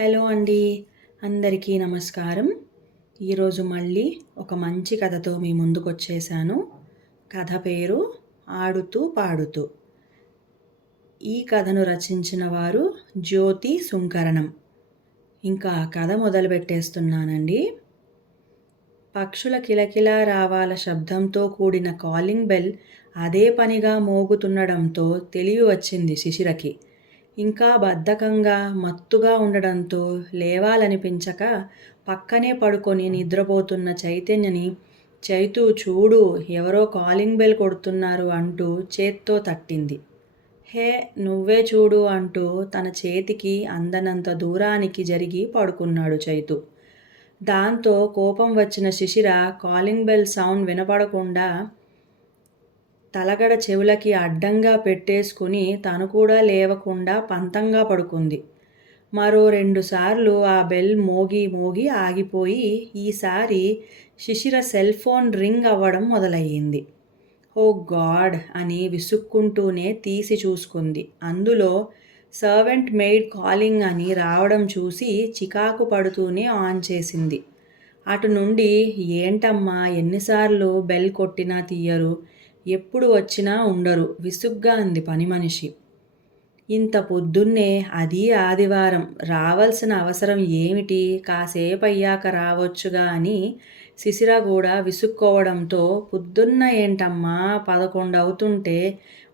Hello అండి. అందరికీ నమస్కారం. ఈరోజు మళ్ళీ ఒక మంచి కథతో మీ ముందుకొచ్చేసాను. కథ పేరు 'ఆడుతూ పాడుతూ'. ఈ కథను రచించిన వారు జ్యోతి సుంకరణం. ఇంకా కథ మొదలుపెట్టేస్తున్నానండి. పక్షుల కిలకిలా రావాల శబ్దంతో కూడిన కాలింగ్ బెల్ అదే పనిగా మోగుతుండడంతో తెలివి వచ్చింది శిశిరకి. ఇంకా బద్ధకంగా మత్తుగా ఉండడంతో లేవాలనిపించక పక్కనే పడుకొని నిద్రపోతున్న చైతన్యని చైతూ చూడు ఎవరో కాలింగ్ బెల్ కొడుతున్నారు అంటూ చేత్తో తట్టింది. హే నువ్వే చూడు అంటూ తన చేతికి అందనంత దూరానికి జరిగి పడుకున్నాడు చైతు. దాంతో కోపం వచ్చిన శిశిర కాలింగ్ బెల్ సౌండ్ వినపడకుండా తలగడ చెవులకి అడ్డంగా పెట్టేసుకుని తను కూడా లేవకుండా పంతంగా పడుకుంది. మరో 2 సార్లు ఆ బెల్ మోగి మోగి ఆగిపోయి ఈసారి శిశిర సెల్ ఫోన్ రింగ్ అవ్వడం మొదలయ్యింది. ఓ గాడ్ అని విసుక్కుంటూనే తీసి చూసుకుంది. అందులో సర్వెంట్ మెయిడ్ కాలింగ్ అని రావడం చూసి చికాకు పడుతూనే ఆన్ చేసింది. అటు నుండి ఏంటమ్మా ఎన్నిసార్లు బెల్ కొట్టినా తీయరు, ఎప్పుడు వచ్చినా ఉండరు, విసుగ్గా అంది పని మనిషి. ఇంత పొద్దున్నే, అదీ ఆదివారం, రావాల్సిన అవసరం ఏమిటి, కాసేపయ్యాక రావచ్చుగా అని శిశిర కూడా విసుక్కోవడంతో పొద్దున్న ఏంటమ్మా 11 అవుతుంటే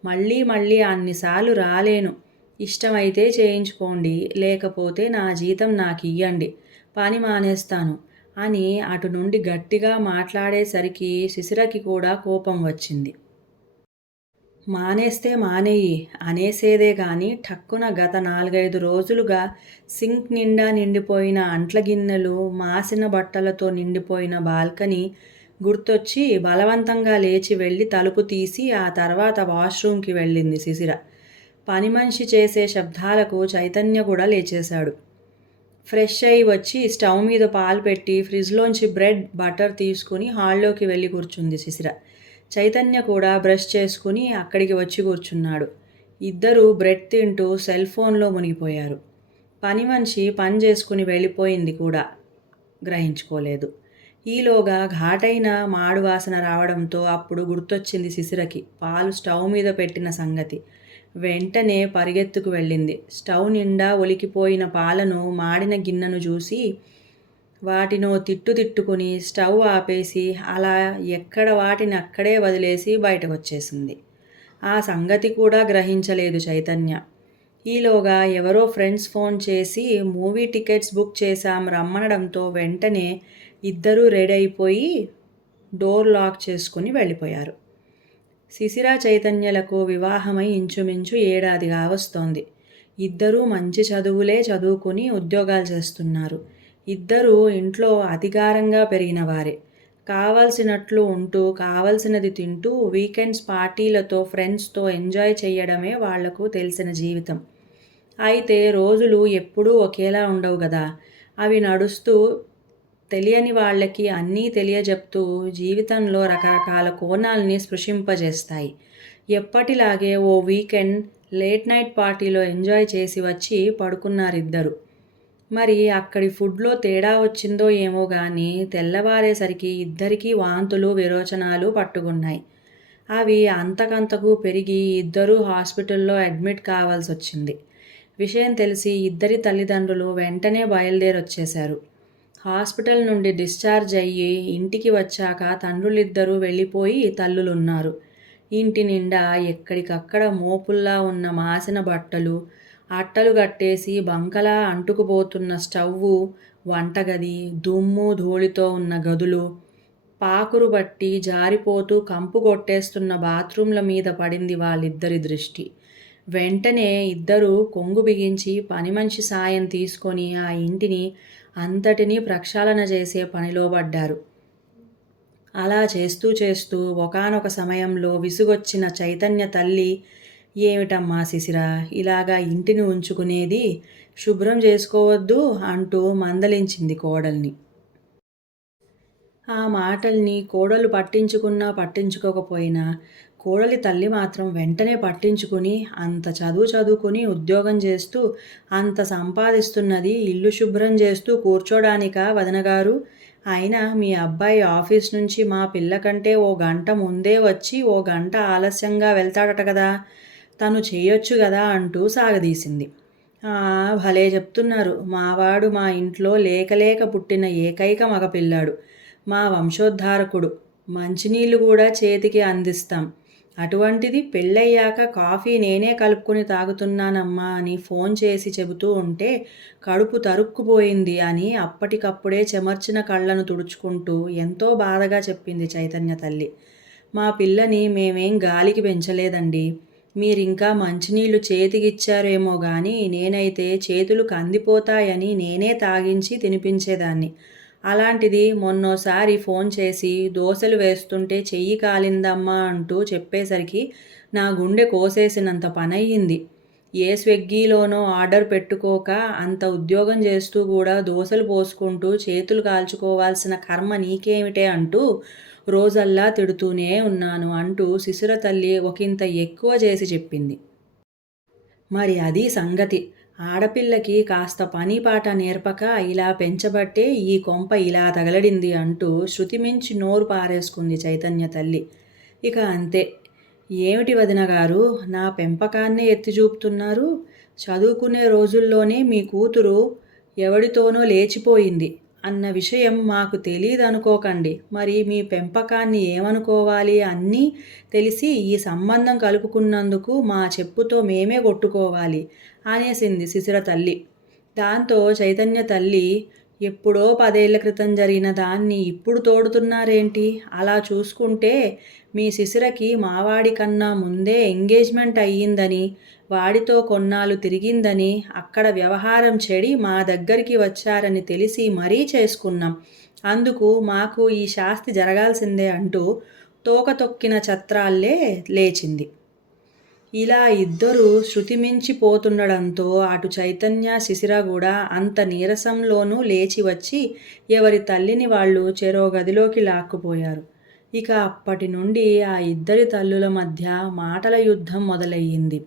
మళ్ళీ మళ్ళీ అన్నిసార్లు రాలేను, ఇష్టమైతే చేయించుకోండి, లేకపోతే నా జీతం నాకియ్యండి, పని మానేస్తాను అని అటు నుండి గట్టిగా మాట్లాడేసరికి శిశిరకి కూడా కోపం వచ్చింది. మానేస్తే మానేయి అనేసేదే గాని ఠక్కున గత 4-5 రోజులుగా సింక్ నిండా నిండిపోయిన అంట్ల గిన్నెలు, మాసిన బట్టలతో నిండిపోయిన బాల్కనీ గుర్తొచ్చి బలవంతంగా లేచి వెళ్ళి తలుపు తీసి ఆ తర్వాత వాష్రూమ్కి వెళ్ళింది శిశిర. పని మనిషి చేసే శబ్దాలకు చైతన్య కూడా లేచేశాడు. ఫ్రెష్ అయి వచ్చి స్టవ్ మీద పాలు పెట్టి ఫ్రిడ్జ్లోంచి బ్రెడ్, బటర్ తీసుకుని హాల్లోకి వెళ్ళి కూర్చుంది శిశిర. చైతన్య కూడా బ్రష్ చేసుకుని అక్కడికి వచ్చి కూర్చున్నాడు. ఇద్దరూ బ్రెడ్ తింటూ సెల్ ఫోన్లో మునిగిపోయారు. పని మనిషి పని చేసుకుని వెళ్ళిపోయింది కూడా గ్రహించుకోలేదు. ఈలోగా ఘాటైన మాడు వాసన రావడంతో అప్పుడు గుర్తొచ్చింది శిశిరకి పాలు స్టవ్ మీద పెట్టిన సంగతి. వెంటనే పరిగెత్తుకు వెళ్ళింది. స్టవ్ నిండా ఒలికిపోయిన పాలను, మాడిన గిన్నెను చూసి వాటినో తిట్టుకుని స్టవ్ ఆపేసి అలా ఎక్కడ వాటిని అక్కడే వదిలేసి బయటకొచ్చేసింది. ఆ సంగతి కూడా గ్రహించలేదు చైతన్య. ఈలోగా ఎవరో ఫ్రెండ్స్ ఫోన్ చేసి మూవీ టికెట్స్ బుక్ చేశాం రమ్మనడంతో వెంటనే ఇద్దరూ రెడీ అయిపోయి డోర్ లాక్ చేసుకుని వెళ్ళిపోయారు. శిశిర చైతన్యలకు వివాహమై ఇంచుమించు 7 ఏడాది కావస్తోంది. ఇద్దరూ మంచి చదువులే చదువుకుని ఉద్యోగాలు చేస్తున్నారు. ఇద్దరూ ఇంట్లో అధికారంగా పెరిగిన వారే. కావలసినట్లు ఉంటూ కావలసినది తింటూ వీకెండ్స్ పార్టీలతో ఫ్రెండ్స్తో ఎంజాయ్ చేయడమే వాళ్లకు తెలిసిన జీవితం. అయితే రోజులు ఎప్పుడూ ఒకేలా ఉండవు కదా. అవి నడుస్తూ తెలియని వాళ్ళకి అన్నీ తెలియజెప్తూ జీవితంలో రకరకాల కోణాల్ని స్పృశింపజేస్తాయి. ఎప్పటిలాగే ఓ వీకెండ్ లేట్ నైట్ పార్టీలో ఎంజాయ్ చేసి వచ్చి పడుకున్నారిద్దరు. మరి అక్కడి ఫుడ్లో తేడా వచ్చిందో ఏమో గానీ తెల్లవారేసరికి ఇద్దరికీ వాంతులు, విరోచనాలు పట్టుకున్నాయి. అవి అంతకంతకు పెరిగి ఇద్దరూ హాస్పిటల్లో అడ్మిట్ కావాల్సొచ్చింది. విషయం తెలిసి ఇద్దరి తల్లిదండ్రులు వెంటనే బయలుదేరొచ్చేశారు. హాస్పిటల్ నుండి డిశ్చార్జ్ అయ్యి ఇంటికి వచ్చాక తండ్రులిద్దరూ వెళ్ళిపోయి తల్లులున్నారు. ఇంటి నిండా ఎక్కడికక్కడ మోపుల్లా ఉన్న మాసిన బట్టలు, అట్టలు కట్టేసి బంకలా అంటుకుపోతున్న స్టవ్వు, వంటగది, దుమ్ము ధూళితో ఉన్న గదులు, పాకురు బట్టి జారిపోతూ కంపు కొట్టేస్తున్న బాత్రూంల మీద పడింది వాళ్ళిద్దరి దృష్టి. వెంటనే ఇద్దరూ కొంగు బిగించి పని మనిషి సాయం తీసుకొని ఆ ఇంటిని అంతటినీ ప్రక్షాళన చేసే పనిలో పడ్డారు. అలా చేస్తూ చేస్తూ ఒకానొక సమయంలో విసుగొచ్చిన చైతన్య తల్లి, ఏమిటమ్మా శిశిర, ఇలాగా ఇంటిని ఉంచుకునేది, శుభ్రం చేసుకోవద్దు అంటూ మందలించింది కోడల్ని. ఆ మాటల్ని కోడలు పట్టించుకున్నా పట్టించుకోకపోయినా, కోడలి తల్లి మాత్రం వెంటనే పట్టించుకుని, అంత చదువు చదువుకుని ఉద్యోగం చేస్తూ, అంత సంపాదిస్తున్నది ఇల్లు శుభ్రం చేస్తూ కూర్చోడానికా వదినగారు? అయినా మీ అబ్బాయి ఆఫీస్ నుంచి మా పిల్ల కంటే ఓ గంట ముందే వచ్చి, ఓ గంట ఆలస్యంగా వెళ్తాడట కదా! తను చెయ్యొచ్చు గదా అంటూ సాగదీసింది. ఆ! భలే చెప్తున్నారు. మావాడు మా ఇంట్లో లేక లేక పుట్టిన ఏకైక మగపిల్లాడు. మా వంశోద్ధారకుడు. మంచినీళ్ళు గూడా చేతికి అందిస్తాం. అటువంటిది పెళ్ళయ్యాక కాఫీ నేనే కలుపుకొని తాగుతున్నానమ్మా అని ఫోన్ చేసి చెబుతూ ఉంటే కడుపు తరుక్కుపోయింది అని అప్పటికప్పుడే చెమర్చిన కళ్ళను తుడుచుకుంటూ ఎంతో బాధగా చెప్పింది చైతన్య తల్లి. మా పిల్లని మేమేం గాలికి పెంచలేదండి. మీరింకా మంచినీళ్ళు చేతికిచ్చారేమో గాని నేనైతే చేతులు కందిపోతాయని నేనే తాగించి తినిపించేదాన్ని. అలాంటిది మొన్నోసారి ఫోన్ చేసి దోసెలు వేస్తుంటే చెయ్యి కాలిందమ్మా అంటూ చెప్పేసరికి నా గుండె కోసేసినంత పనయ్యింది. ఏ స్విగ్గీలోనో ఆర్డర్ పెట్టుకోక అంత ఉద్యోగం చేస్తూ కూడా దోసెలు పోసుకుంటూ చేతులు కాల్చుకోవాల్సిన కర్మ నీకేమిటే అంటూ రోజల్లా తిడుతూనే ఉన్నాను అంటూ శిశిర తల్లి ఒకింత ఎక్కువ చేసి చెప్పింది. మరి అది సంగతి. ఆడపిల్లకి కాస్త పనిపాట నేర్పక ఇలా పెంచబట్టే ఈ కొంప ఇలా తగలడింది అంటూ శృతి మించి నోరు పారేసుకుంది చైతన్య తల్లి. ఇక అంతే. ఏమిటి వదినగారు నా పెంపకాన్నే ఎత్తి చూపుతున్నారు? చదువుకునే రోజుల్లోనే మీ కూతురు ఎవడితోనో లేచిపోయింది అన్న విషయం మాకు తెలీదనుకోకండి. మరి మీ పెంపకాన్ని ఏమనుకోవాలి అన్నీ తెలిసి ఈ సంబంధం కలుపుకున్నందుకు మా చెప్పుతో మేమే కొట్టుకోవాలి అనేసింది శిశిర తల్లి. దాంతో చైతన్య తల్లి ఎప్పుడో 10 ఏళ్ల క్రితం జరిగిన దాన్ని ఇప్పుడు తోడుతున్నారేంటి? అలా చూసుకుంటే మీ శిశిరకి మావాడి కన్నా ముందే ఎంగేజ్మెంట్ అయ్యిందని, వాడితో కొన్నాళ్ళు తిరిగిందని, అక్కడ వ్యవహారం చెడి మా దగ్గరికి వచ్చారని తెలిసి మరీ చేసుకున్నాం. అందుకు మాకు ఈ శాస్తి జరగాల్సిందే అంటూ తోక తొక్కిన ఛత్రాల్లే లేచింది. ఇలా ఇద్దరూ శృతిమించి పోతుండడంతో అటు చైతన్య, శిశిర కూడా అంత నీరసంలోనూ లేచి వచ్చి ఎవరి తల్లిని వాళ్ళు చెరో గదిలోకి లాక్కుపోయారు. ఇక అప్పటి నుండి ఆ ఇద్దరి తల్లుల మధ్య మాటల యుద్ధం మొదలయ్యింది.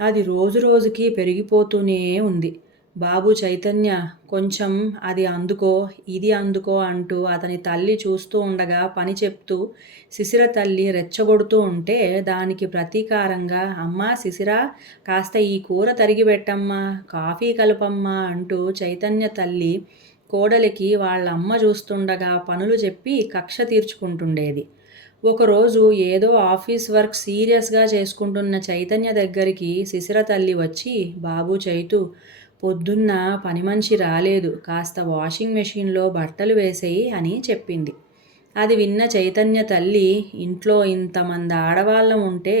అది రోజురోజుకి పెరిగిపోతూనే ఉంది. బాబు చైతన్య కొంచెం అది అందుకో, ఇది అందుకో అంటూ అతని తల్లి చూస్తూ ఉండగా పని చెప్తూ శిశిర తల్లి రెచ్చగొడుతూ ఉంటే దానికి ప్రతీకారంగా అమ్మా శిశిర కాస్త ఈ కూర తరిగి పెట్టమ్మా, కాఫీ కలపమ్మా అంటూ చైతన్య తల్లి కోడలికి వాళ్ళమ్మ చూస్తుండగా పనులు చెప్పి కక్ష తీర్చుకుంటుండేది. ఒకరోజు ఏదో ఆఫీస్ వర్క్ సీరియస్గా చేసుకుంటున్న చైతన్య దగ్గరికి శిశిర తల్లి వచ్చి బాబు చైతు పొద్దున్న పని మనిషి రాలేదు, కాస్త వాషింగ్ మెషీన్లో బట్టలు వేసేయి అని చెప్పింది. అది విన్న చైతన్య తల్లి ఇంట్లో ఇంతమంది ఆడవాళ్ళం ఉంటే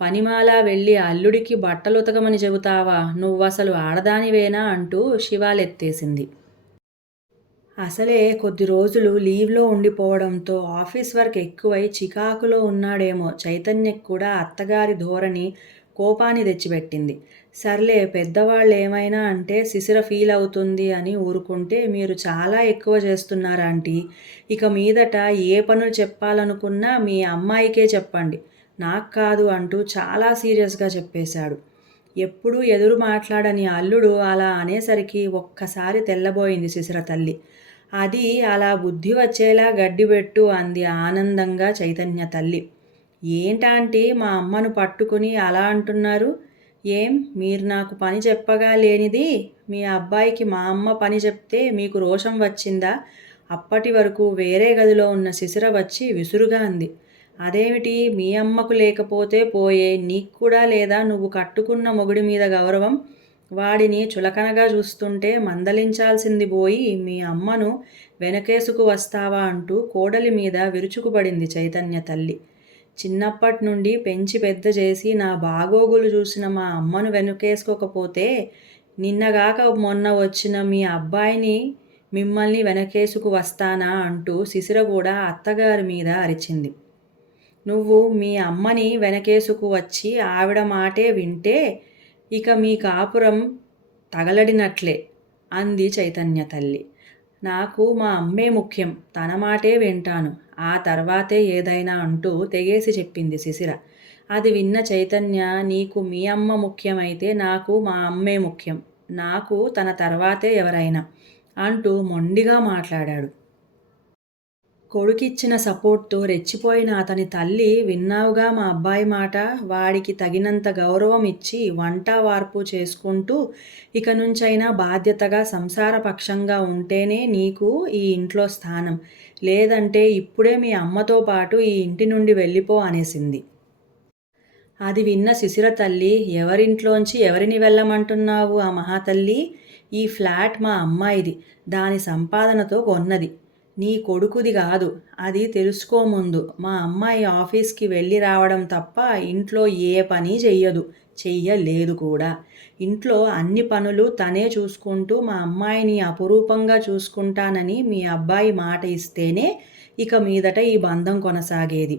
పనిమాలా వెళ్ళి అల్లుడికి బట్టలు ఉతకమని చెబుతావా, నువ్వసలు ఆడదానివేనా అంటూ శివాలెత్తేసింది. అసలే కొద్ది రోజులు లీవ్లో ఉండిపోవడంతో ఆఫీస్ వర్క్ ఎక్కువై చికాకులో ఉన్నాడేమో చైతన్యకు కూడా అత్తగారి ధోరణి కోపాన్ని తెచ్చిపెట్టింది. సర్లే పెద్దవాళ్ళు ఏమైనా అంటే శిశిర ఫీల్ అవుతుంది అని ఊరుకుంటే మీరు చాలా ఎక్కువ చేస్తున్నారు ఆంటీ. ఇక మీదట ఏ పనులు చెప్పాలనుకున్నా మీ అమ్మాయికే చెప్పండి, నాకు కాదు అంటూ చాలా సీరియస్గా చెప్పేశాడు. ఎప్పుడూ ఎదురు మాట్లాడని అల్లుడు అలా అనేసరికి ఒక్కసారి తెల్లబోయింది శిశిర తల్లి. అది అలా బుద్ధి వచ్చేలా గడ్డిపెట్టు అంది ఆనందంగా చైతన్య తల్లి. ఏంటాంటీ మా అమ్మను పట్టుకుని అలా అంటున్నారు? ఏం మీరు నాకు పని చెప్పగా లేనిది మీ అబ్బాయికి మా అమ్మ పని చెప్తే మీకు రోషం వచ్చిందా? అప్పటి వరకు వేరే గదిలో ఉన్న శిశిర వచ్చి విసురుగా అంది. అదేమిటి మీ అమ్మకు లేకపోతే పోయే, నీకు కూడా లేదా నువ్వు కట్టుకున్న మొగుడి మీద గౌరవం? వాడిని చులకనగా చూస్తుంటే మందలించాల్సింది పోయి మీ అమ్మను వెనకేసుకు వస్తావా అంటూ కోడలి మీద విరుచుకుపడింది చైతన్య తల్లి. చిన్నప్పటి నుండి పెంచి పెద్ద చేసి నా బాగోగులు చూసిన మా అమ్మను వెనకేసుకోకపోతే నిన్నగాక మొన్న వచ్చిన మీ అబ్బాయిని మిమ్మల్ని వెనకేసుకు వస్తానా అంటూ శిశిర కూడా అత్తగారి మీద అరిచింది. నువ్వు మీ అమ్మని వెనకేసుకు వచ్చి ఆవిడ మాటే వింటే ఇక మీ కాపురం తగలడినట్లే అంది చైతన్య తల్లి. నాకు మా అమ్మే ముఖ్యం. తన మాటే వింటాను. ఆ తర్వాతే ఏదైనా అంటూ తెగేసి చెప్పింది శిశిర. అది విన్న చైతన్య, నీకు మీ అమ్మ ముఖ్యమైతే నాకు మా అమ్మే ముఖ్యం. నాకు తన తర్వాతే ఎవరైనా అంటూ మొండిగా మాట్లాడాడు. కొడుకిచ్చిన సపోర్ట్‌తో రెచ్చిపోయిన అతని తల్లి, విన్నావుగా మా అబ్బాయి మాట, వాడికి తగినంత గౌరవం ఇచ్చి వంట వార్పు చేసుకుంటూ ఇక నుంచైనా బాధ్యతగా సంసారపక్షంగా ఉంటేనే నీకు ఈ ఇంట్లో స్థానం. లేదంటే ఇప్పుడే మీ అమ్మతో పాటు ఈ ఇంటి నుండి వెళ్ళిపో అనేసింది. అది విన్న శిశిర తల్లి, ఎవరింట్లోంచి ఎవరిని వెళ్ళమంటున్నావు ఆ మహాతల్లి? ఈ ఫ్లాట్ మా అమ్మాయిది. దాని సంపాదనతో కొన్నది. నీ కొడుకుది గాదు. అది తెలుసుకో ముందు. మా అమ్మాయి ఆఫీస్‌కి వెళ్ళి రావడం తప్ప ఇంట్లో ఏ పని చెయ్యదు. చెయ్యలేదు కూడా. ఇంట్లో అన్ని పనులు తనే చూసుకుంటూ మా అమ్మాయిని అపురూపంగా చూసుకుంటానని మీ అబ్బాయి మాట ఇస్తేనే ఇక మీదట ఈ బంధం కొనసాగేది.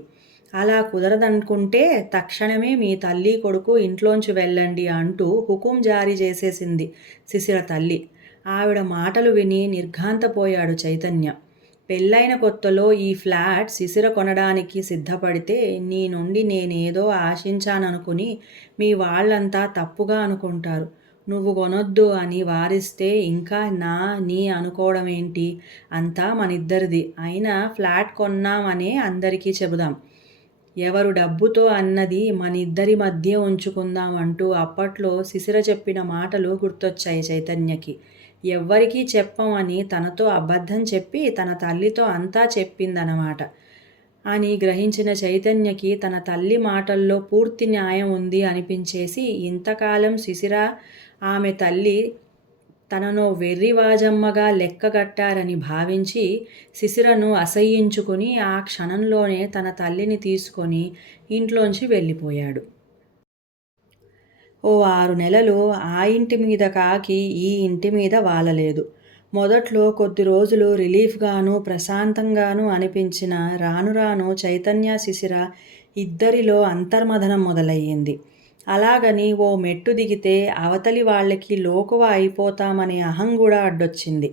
అలా కుదరదనుకుంటే తక్షణమే మీ తల్లి, కొడుకు ఇంట్లోంచి వెళ్ళండి అంటూ హుకుం జారీ చేసేసింది శిశిర తల్లి. ఆవిడ మాటలు విని నిర్ఘాంతపోయాడు చైతన్య. పెళ్ళైన కొత్తలో ఈ ఫ్లాట్ శిశిర కొనడానికి సిద్ధపడితే నీ నుండి నేనేదో ఆశించాననుకుని మీ వాళ్ళంతా తప్పుగా అనుకుంటారు. నువ్వు కొనొద్దు అని వారిస్తే ఇంకా నీ అనుకోవడమేంటి? అంతా మనిద్దరిది. అయినా ఫ్లాట్ కొన్నామనే అందరికీ చెబుదాం. ఎవరు డబ్బుతో అన్నది మనిద్దరి మధ్యే ఉంచుకుందాం అంటూ అప్పట్లో శిశిర చెప్పిన మాటలు గుర్తొచ్చాయి చైతన్యకి. ఎవ్వరికీ చెప్పం అని తనతో అబద్ధం చెప్పి తన తల్లితో అంతా చెప్పిందనమాట అని గ్రహించిన చైతన్యకి తన తల్లి మాటల్లో పూర్తి న్యాయం ఉంది అనిపించేసి, ఇంతకాలం శిశిర ఆమె తల్లి తనను వెర్రివాజమ్మగా లెక్కగట్టారని భావించి శిశిరను అసహ్యించుకుని ఆ క్షణంలోనే తన తల్లిని తీసుకొని ఇంట్లోంచి వెళ్ళిపోయాడు. ఓ 6 నెలలు ఆ ఇంటి మీద కాకి ఈ ఇంటి మీద వాలలేదు. మొదట్లో కొద్ది రోజులు రిలీఫ్గాను ప్రశాంతంగాను అనిపించిన రాను రాను చైతన్య శిశిర ఇద్దరిలో అంతర్మథనం మొదలయ్యింది. అలాగని ఓ మెట్టు దిగితే అవతలి వాళ్ళకి లోకువ అయిపోతామనే అహం కూడా అడ్డొచ్చింది.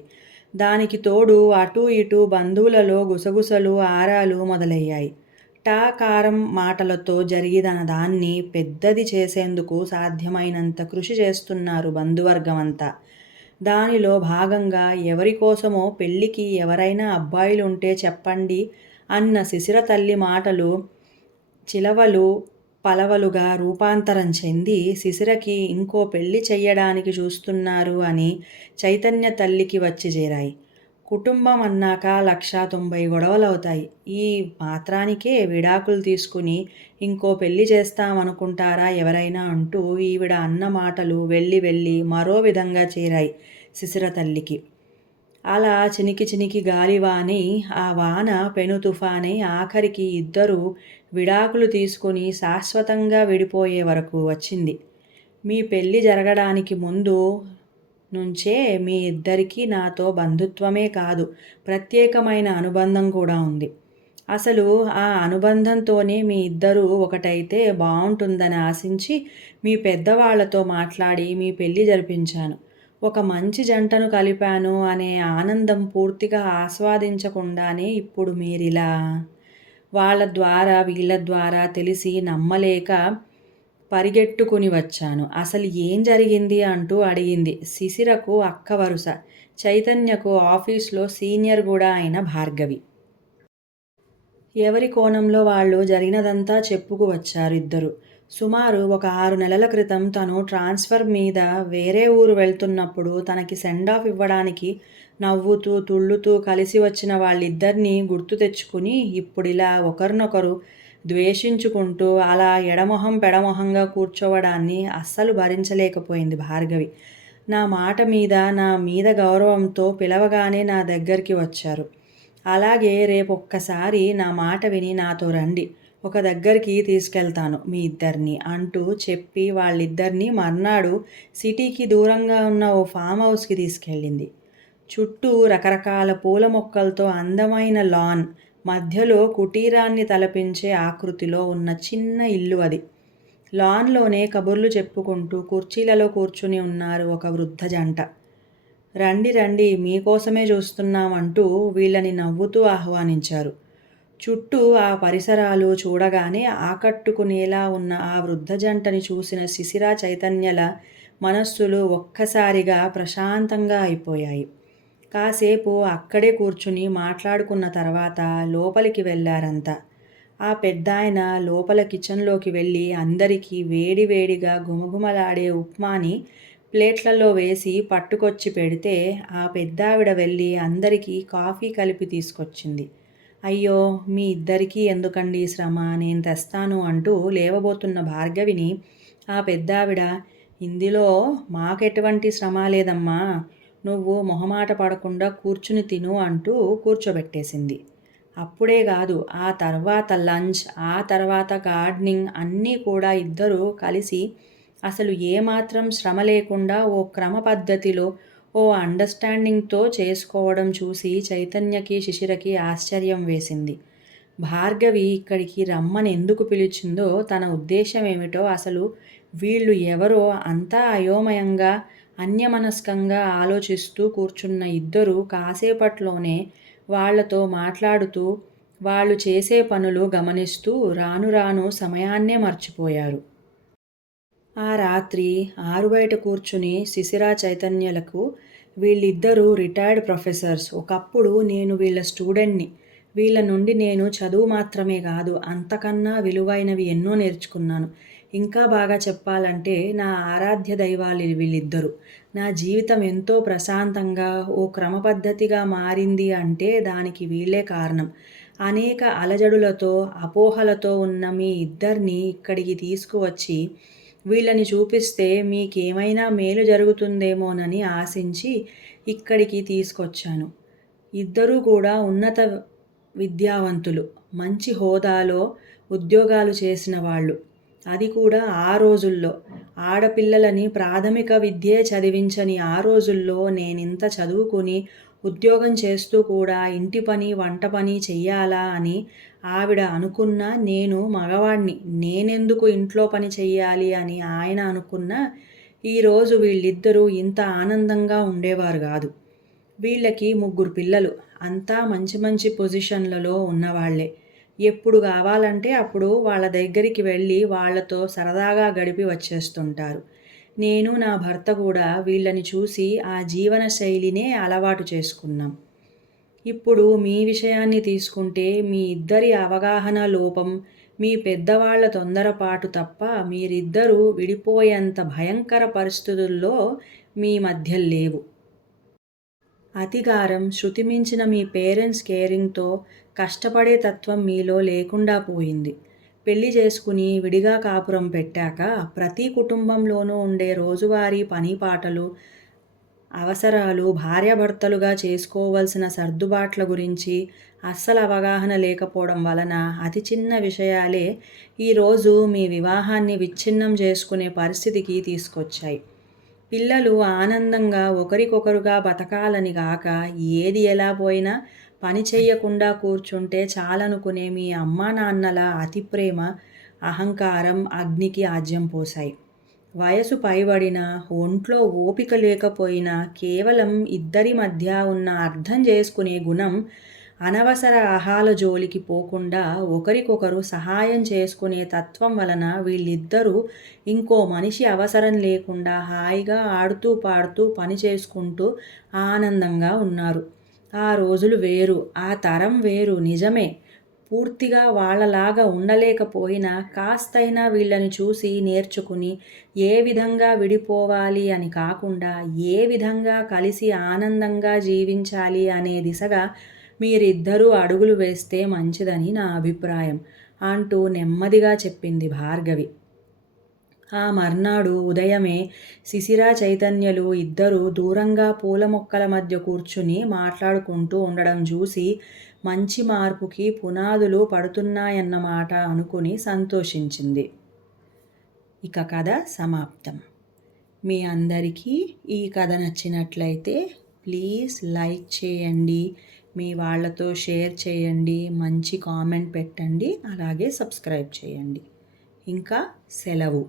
దానికి తోడు అటూ ఇటూ బంధువులలో గుసగుసలు ఆరాలు మొదలయ్యాయి. కారం మాటలతో జరిగిన దాన్ని పెద్దది చేసేందుకు సాధ్యమైనంత కృషి చేస్తున్నారు బంధువర్గమంతా. దానిలో భాగంగా ఎవరికోసమో పెళ్ళికి ఎవరైనా అబ్బాయిలుంటే చెప్పండి అన్న శిశిర తల్లి మాటలు చిలవలు పలవలుగా రూపాంతరం చెంది శిశిరకి ఇంకో పెళ్లి చెయ్యడానికి చూస్తున్నారు అని చైతన్య తల్లికి వచ్చి చేరాయి. కుటుంబం అన్నాక 1,90 గొడవలవుతాయి. ఈ మాత్రానికే విడాకులు తీసుకుని ఇంకో పెళ్లి చేస్తామనుకుంటారా ఎవరైనా అంటూ ఈవిడ అన్న మాటలు వెళ్ళి వెళ్ళి మరో విధంగా చేరాయి శిశిర తల్లికి. అలా చినికి చినికి గాలివానై ఆ వాన పెను తుఫానై ఆఖరికి ఇద్దరూ విడాకులు తీసుకుని శాశ్వతంగా విడిపోయే వరకు వచ్చింది. మీ పెళ్ళి జరగడానికి ముందు నుంచే మీ ఇద్దరికీ నాతో బంధుత్వమే కాదు, ప్రత్యేకమైన అనుబంధం కూడా ఉంది. అసలు ఆ అనుబంధంతోనే మీ ఇద్దరూ ఒకటైతే బావుంటుందని ఆశించి మీ పెద్దవాళ్లతో మాట్లాడి మీ పెళ్ళి జరిపించాను. ఒక మంచి జంటను కలిపాను అనే ఆనందం పూర్తిగా ఆస్వాదించకుండానే ఇప్పుడు మీరిలా వాళ్ళ ద్వారా వీళ్ళ ద్వారా తెలిసి నమ్మలేక పరిగెట్టుకుని వచ్చాను. అసలు ఏం జరిగింది అంటూ అడిగింది శిశిరకు అక్క వరుస, చైతన్యకు ఆఫీస్లో సీనియర్ కూడా అయిన భార్గవి. ఎవరి కోణంలో వాళ్ళు జరిగినదంతా చెప్పుకు వచ్చారు ఇద్దరు. సుమారు ఒక 6 నెలల క్రితం తను ట్రాన్స్ఫర్ మీద వేరే ఊరు వెళ్తున్నప్పుడు తనకి సెండాఫ్ ఇవ్వడానికి నవ్వుతూ తుళ్ళుతూ కలిసి వచ్చిన వాళ్ళిద్దరినీ గుర్తు తెచ్చుకుని ఇప్పుడిలా ఒకరినొకరు ద్వేషించుకుంటూ అలా ఎడమొహం పెడమొహంగా కూర్చోవడాన్ని అస్సలు భరించలేకపోయింది భార్గవి. నా మాట మీద నా మీద గౌరవంతో పిలవగానే నా దగ్గరికి వచ్చారు. అలాగే రేపొక్కసారి నా మాట విని నాతో రండి, ఒక దగ్గరికి తీసుకెళ్తాను మీ ఇద్దరిని అంటూ చెప్పి వాళ్ళిద్దరినీ మర్నాడు సిటీకి దూరంగా ఉన్న ఓ ఫామ్ హౌస్కి తీసుకెళ్ళింది. చుట్టూ రకరకాల పూల మొక్కలతో అందమైన లాన్, మధ్యలో కుటీరాన్ని తలపించే ఆకృతిలో ఉన్న చిన్న ఇల్లు అది. లాన్లోనే కబుర్లు చెప్పుకుంటూ కుర్చీలలో కూర్చుని ఉన్నారు ఒక వృద్ధ జంట. రండి రండి మీకోసమే చూస్తున్నాం అంటూ వీళ్ళని నవ్వుతూ ఆహ్వానించారు. చుట్టూ ఆ పరిసరాలు చూడగానే ఆకట్టుకునేలా ఉన్న ఆ వృద్ధ జంటని చూసిన శిశిర, చైతన్యల మనస్సులు ఒక్కసారిగా ప్రశాంతంగా అయిపోయాయి. కాసేపు అక్కడే కూర్చుని మాట్లాడుకున్న తర్వాత లోపలికి వెళ్లారంతా. ఆ పెద్దాయన లోపల కిచెన్‌లోకి వెళ్ళి అందరికీ వేడి వేడిగా గుమగుమలాడే ఉప్మాని ప్లేట్లలో వేసి పట్టుకొచ్చి పెడితే, ఆ పెద్దావిడ వెళ్ళి అందరికీ కాఫీ కలిపి తీసుకొచ్చింది. "అయ్యో! మీ ఇద్దరికీ ఎందుకండీ శ్రమ, నేను తెస్తాను" అంటూ లేవబోతున్న భార్గవిని ఆ పెద్దావిడ, "ఇందులో మాకెటువంటి శ్రమ లేదమ్మా. నువ్వు మొహమాట పడకుండా కూర్చుని తిను" అంటూ కూర్చోబెట్టేసింది. అప్పుడే గాదు, ఆ తర్వాత లంచ్, ఆ తర్వాత గార్డెనింగ్ అన్నీ కూడా ఇద్దరూ కలిసి అసలు ఏమాత్రం శ్రమ లేకుండా ఓ క్రమ పద్ధతిలో, ఓ అండర్‌స్టాండింగ్‌తో చేసుకోవడం చూసి చైతన్యకి, శిశిరకి ఆశ్చర్యం వేసింది. భార్గవి ఇక్కడికి రమ్మని ఎందుకు పిలిచిందో, తన ఉద్దేశ్యమేమిటో, అసలు వీళ్ళు ఎవరో అంతా అయోమయంగా, అన్యమనస్కంగా ఆలోచిస్తూ కూర్చున్న ఇద్దరూ కాసేపట్లోనే వాళ్ళతో మాట్లాడుతూ, వాళ్ళు చేసే పనులు గమనిస్తూ రాను రాను సమయాన్నే మర్చిపోయారు. ఆ రాత్రి ఆరుబయట కూర్చుని శిశిర, చైతన్యలకు వీళ్ళిద్దరూ రిటైర్డ్ ప్రొఫెసర్స్. ఒకప్పుడు నేను వీళ్ళ స్టూడెంట్‌ని. వీళ్ళ నుండి నేను చదువు మాత్రమే గాదు, అంతకన్నా విలువైనవి ఎన్నో నేర్చుకున్నాను. ఇంకా బాగా చెప్పాలంటే నా ఆరాధ్య దైవాలు వీళ్ళిద్దరూ. నా జీవితం ఎంతో ప్రశాంతంగా, ఓ క్రమపద్ధతిగా మారింది అంటే దానికి వీళ్ళే కారణం. అనేక అలజడులతో, అపోహలతో ఉన్న మీ ఇద్దరిని ఇక్కడికి తీసుకువచ్చి వీళ్ళని చూపిస్తే మీకేమైనా మేలు జరుగుతుందేమోనని ఆశించి ఇక్కడికి తీసుకొచ్చాను. ఇద్దరూ కూడా ఉన్నత విద్యావంతులు, మంచి హోదాలో ఉద్యోగాలు చేసిన వాళ్ళు. అది కూడా ఆ రోజుల్లో. ఆడపిల్లలని ప్రాథమిక విద్యే చదివించని ఆ రోజుల్లో నేనింత చదువుకుని, ఉద్యోగం చేస్తూ కూడా ఇంటి పని, వంట పని చెయ్యాలా అని ఆవిడ అనుకున్నా, నేను మగవాడిని, నేనెందుకు ఇంట్లో పని చెయ్యాలి అని ఆయన అనుకున్నా, ఈరోజు వీళ్ళిద్దరూ ఇంత ఆనందంగా ఉండేవారు గాదు. వీళ్ళకి ముగ్గురు పిల్లలు. అంతా మంచి మంచి పొజిషన్‌లలో ఉన్నవాళ్ళే. ఎప్పుడు గావాలంటే అప్పుడు వాళ్ళ దగ్గరికి వెళ్ళి వాళ్ళతో సరదాగా గడిపి వచ్చేస్తుంటారు. నేను, నా భర్త కూడా వీళ్ళని చూసి ఆ జీవన శైలినే అలవాటు చేసుకున్నాం. ఇప్పుడు మీ విషయాన్ని తీసుకుంటే మీ ఇద్దరి అవగాహన లోపం, మీ పెద్దవాళ్ల తొందరపాటు తప్ప మీరిద్దరూ విడిపోయేంత భయంకర పరిస్థితుల్లో మీ మధ్య లేవు. అతిగారం, శృతిమించిన మీ పేరెంట్స్ కేరింగ్‌తో కష్టపడే తత్వం మీలో లేకుండా పోయింది. పెళ్లి చేసుకుని విడిగా కాపురం పెట్టాక ప్రతి కుటుంబంలోనూ ఉండే రోజువారీ పనిపాటలు, అవసరాలు, భార్యాభర్తలుగా చేసుకోవలసిన సర్దుబాట్ల గురించి అస్సలు అవగాహన లేకపోవడం వలన అతి చిన్న విషయాలే ఈరోజు మీ వివాహాన్ని విచ్ఛిన్నం చేసుకునే పరిస్థితికి తీసుకొచ్చాయి. పిల్లలు ఆనందంగా ఒకరికొకరుగా బతకాలని గాక, ఏది ఎలా పోయినా పని చెయ్యకుండా కూర్చుంటే చాలనుకునే మీ అమ్మానాన్నల అతి ప్రేమ, అహంకారం అగ్నికి ఆజ్యం పోశాయి. వయసు పైబడినా, ఒంట్లో ఓపిక లేకపోయినా కేవలం ఇద్దరి మధ్య ఉన్న అర్థం చేసుకునే గుణం, అనవసర అహాల జోలికి పోకుండా ఒకరికొకరు సహాయం చేసుకునే తత్వం వలన వీళ్ళిద్దరూ ఇంకో మనిషి అవసరం లేకుండా హాయిగా ఆడుతూ పాడుతూ పని చేసుకుంటూ ఆనందంగా ఉన్నారు. ఆ రోజులు వేరు, ఆ తరం వేరు నిజమే. పూర్తిగా వాళ్ళలాగా ఉండలేకపోయినా కాస్తైనా వీళ్ళని చూసి నేర్చుకుని ఏ విధంగా విడిపోవాలి అని కాకుండా ఏ విధంగా కలిసి ఆనందంగా జీవించాలి అనే దిశగా మీరిద్దరూ అడుగులు వేస్తే మంచిదని నా అభిప్రాయం అంటూ నెమ్మదిగా చెప్పింది భార్గవి. ఆ మర్నాడు ఉదయమే శిశిర, చైతన్యలు ఇద్దరూ దూరంగా పూల మొక్కల మధ్య కూర్చుని మాట్లాడుకుంటూ ఉండడం చూసి మంచి మార్పుకి పునాదులు పడుతున్నాయన్నమాట అనుకుని సంతోషించింది. ఇక కథ సమాప్తం. మీ అందరికీ ఈ కథ నచ్చినట్లయితే ప్లీజ్ లైక్ చేయండి, మీ వాళ్ళతో షేర్ చేయండి, మంచి కామెంట్ పెట్టండి, అలాగే సబ్స్క్రైబ్ చేయండి. ఇంకా సెలవు.